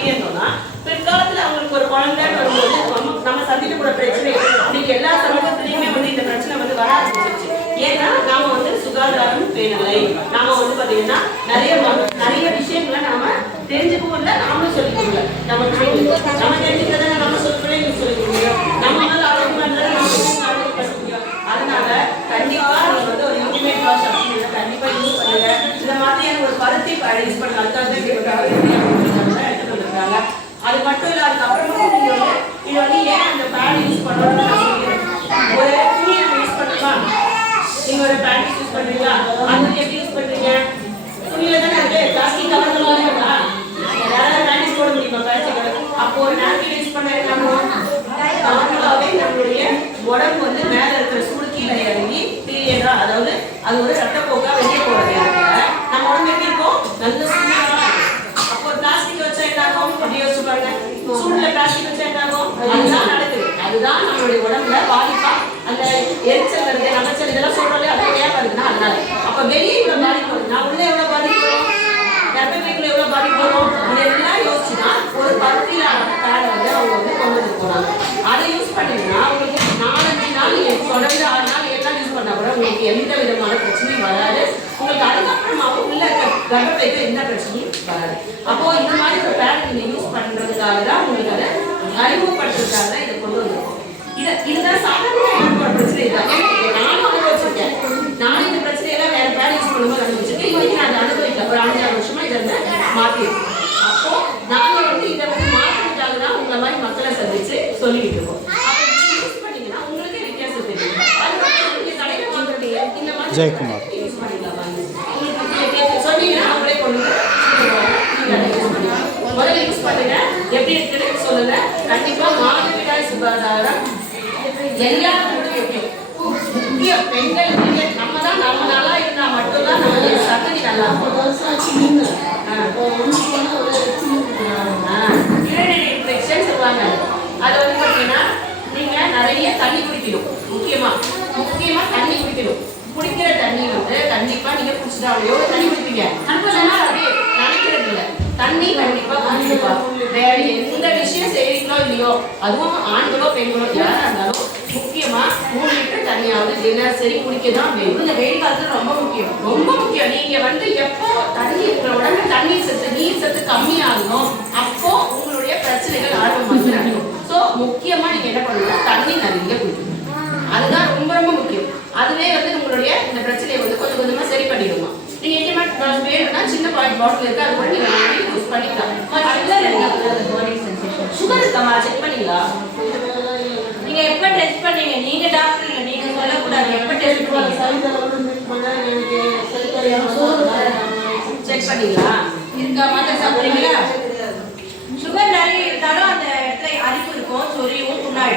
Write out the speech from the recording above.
பண்ணிட்டே இருந்தோம்னா பிற்காலத்துல அவங்களுக்கு ஒரு குழந்தைன்னு வரும்போது நம்ம சந்திக்கக்கூடிய பிரச்சனை இன்னைக்கு எல்லா சமூகத்திலையுமே வந்து இந்த பிரச்சனை வந்து வர ஆரம்பிச்சிருச்சு. ஏன்னா நாம வந்து சுகாதாரம் பேணலை, நாம வந்து பாத்தீங்கன்னா நிறைய விஷயங்களை நாம தெரிஞ்சுக்கவும் இல்லை, நாமளும் சொல்லிக்கல. நம்ம தெரிஞ்சுக்கிறத நம்ம பிள்ளைங்களுக்கு சொல்லிக்க முடியும், நம்ம வந்து ஆரோக்கியமா இருந்தாலும் நம்ம ஆரோக்கியப்படுத்த முடியும். அதனால கண்டிப்பா நீங்க வந்து ஒரு இன்டிமேட் வாஷ் அப்படிங்கிறத கண்டிப்பா யூஸ் பண்ணுங்க. இந்த மாதிரியான ஒரு பருத்தி யூஸ் பண்ணுங்க. அதுக்காக எடுத்துட்டு வந்திருக்காங்க. அது மட்டும் இல்ல, அதுக்கப்புறமா நீங்க வந்து இது வந்து ஏன் அந்த பேட் யூஸ் பண்ணணும்னு நான் சொல்லிடுறேன். ஒரு துணியை யூஸ் பண்ணுமா, நீங்க ஒரு பேண்ட் யூஸ் பண்றீங்களா, அது வந்து எப்படி யூஸ் பண்றீங்க? துணியில தானே இருக்கு, பிளாஸ்டிக் கவர்ல இருக்கா, யாராவது பேண்ட் போட முடியுமா பிளாஸ்டிக்? அப்போ ஒரு நாப்கின் யூஸ் பண்ண என்னமோ நார்மலாவே நம்மளுடைய உடம்பு வந்து மேல இருக்கிற சூடு கீழே இறங்கி பீரியடா, அதாவது அது ஒரு ரத்தப்போக்கா வெளியே போறது. நம்ம உடம்பு எப்படி இருக்கும், நல்ல சூடா. அப்போ பிளாஸ்டிக் வச்சா என்ன ஆகும் அப்படி யோசிச்சு பாருங்க. சூடுல பிளாஸ்டிக் வச்சா என்ன ஆகும்? அதுதான் நடக்குது. அதுதான் நம்மளுடைய உடம்புல பாதிப்பா அந்த எரிச்சல் வருது, நமைச்சல் இதெல்லாம் சொல்றோம். அதெல்லாம் ஏன் வருதுன்னா அதனால. அப்ப வெளியே இவ்வளவு பாதிப்பு வருது, நான் உள்ள எவ்வளவு பாதிப்பு வரும், கர்ப்பப்பைக்குள்ள எவ்வளவு பாதிப்பு வரும், இதெல்லாம் யோசிச்சுன்னா ஒரு பருத்தியிலான பேடை வந்து அவங்க வந்து கொண்டு வந்து போறாங்க. அதை யூஸ் பண்ணீங்கன்னா உங்களுக்கு 4-5 நாள் தொடர்ந்து 6 நாள் எல்லாம் யூஸ் பண்ணா கூட உங்களுக்கு எந்த விதமான பிரச்சனையும் வராது. உங்களுக்கு அதுக்கப்புறமாவும் உள்ள கர்ப்பப்பைக்கு எந்த பிரச்சனையும் வராது. அப்போ இந்த மாதிரி ஒரு பேட் நீங்க யூஸ் பண்றதுக்காக தான் உங்களுக்கு அதை அறிமுகப்படுத்துறதுக்காக தான் இதை கொண்டு வந்திருக்கோம். இதுதான் சாதாரண ஏற்படுற பிரச்சனை இல்லை. நானும் அனுபவிச்சிருக்கேன். நானும் இந்த பிரச்சனையெல்லாம் வேற பேட் யூஸ் பண்ணும்போது அனுபவிச்சிருக்கேன். இன்னைக்கு நான் அதை அனுபவிக்க ஒரு 5-6 வருஷமா இதை மாற்றிருக்கோம். அப்போ நாங்க வந்து இதை வந்து மாற்றுறதுக்காக தான் உங்களை மாதிரி மக்களை சந்திச்சு சொல்லிக்கிட்டு இருக்கோம். அப்போ யூஸ் பண்ணீங்கன்னா உங்களுக்கு வித்தியாசம் தெரியும். அதுக்கு கடையில வாங்குறது இந்த மாதிரி ஜெயக்குமார் யூஸ் பண்ணிக்கலாம். உங்களுக்கு சொன்னீங்கன்னா அவங்களே கொண்டு முதல்ல யூஸ் பண்ணுங்க, எப்படி இருக்குன்னு சொல்லுங்க. கண்டிப்பா மாதவிடாய் சுகாதாரம் எல்லாருக்கும் முக்கியம். பெண்கள் நம்ம தான் நம்ம நல்லா இருந்தா மட்டும்தான் நம்மளுடைய சந்ததி நல்லா இருக்கும். இன்ஃபெக்ஷன் சொல்லுவாங்க. அது வந்து பார்த்தீங்கன்னா நீங்க நிறைய தண்ணி குடிக்கணும். முக்கியமா தண்ணி குடிக்கணும். குடிக்கிற தண்ணி வந்து கண்டிப்பா நீங்க குடிச்சுதான் எவ்வளவு தண்ணி குடிப்பீங்க நினைக்கிறது இல்லை. தண்ணி கண்டிப்பா குடிப்பா. வேற எந்த விஷயம் செய்வீங்களோ இல்லையோ, அதுவும் ஆண்களோ பெண்களோ யாரா இருந்தாலும் முக்கியமா 3 லிட்டர் தண்ணியாவது தினசரி குடிக்கதான் வேணும். இந்த வெயில் காலத்துல ரொம்ப முக்கியம். நீங்க வந்து எப்போ தண்ணி உங்களோட உடம்புல தண்ணி சத்து நீர் சத்து கம்மியாகணும், அப்போ உங்களுடைய பிரச்சனைகள் ஆரம்பமாக நடக்கும். ஸோ முக்கியமா நீங்க என்ன பண்ணணும், தண்ணி நிறைய குடிக்கணும். அதுதான் ரொம்ப முக்கியம். அதுவே வந்து உங்களுடைய இந்த பிரச்சனையை வந்து கொஞ்சம் கொஞ்சமா சரி பண்ணிடுமா. நீங்க இன்டிமேட் வேணும்னா சின்ன பாட்டில் இருக்கு, அது கூட நீங்க யூஸ் பண்ணிக்கலாம். சுகர் இருக்காமா செக் பண்ணீங்களா? நீங்க எப்ப டெஸ்ட் பண்ணீங்க? நீங்க டாக்டர் இல்ல, நீங்க சொல்லக்கூடாது. எப்ப டெஸ்ட் செக் பண்ணீங்களா? இருக்கா மாத்திரை சாப்பிடுறீங்களா?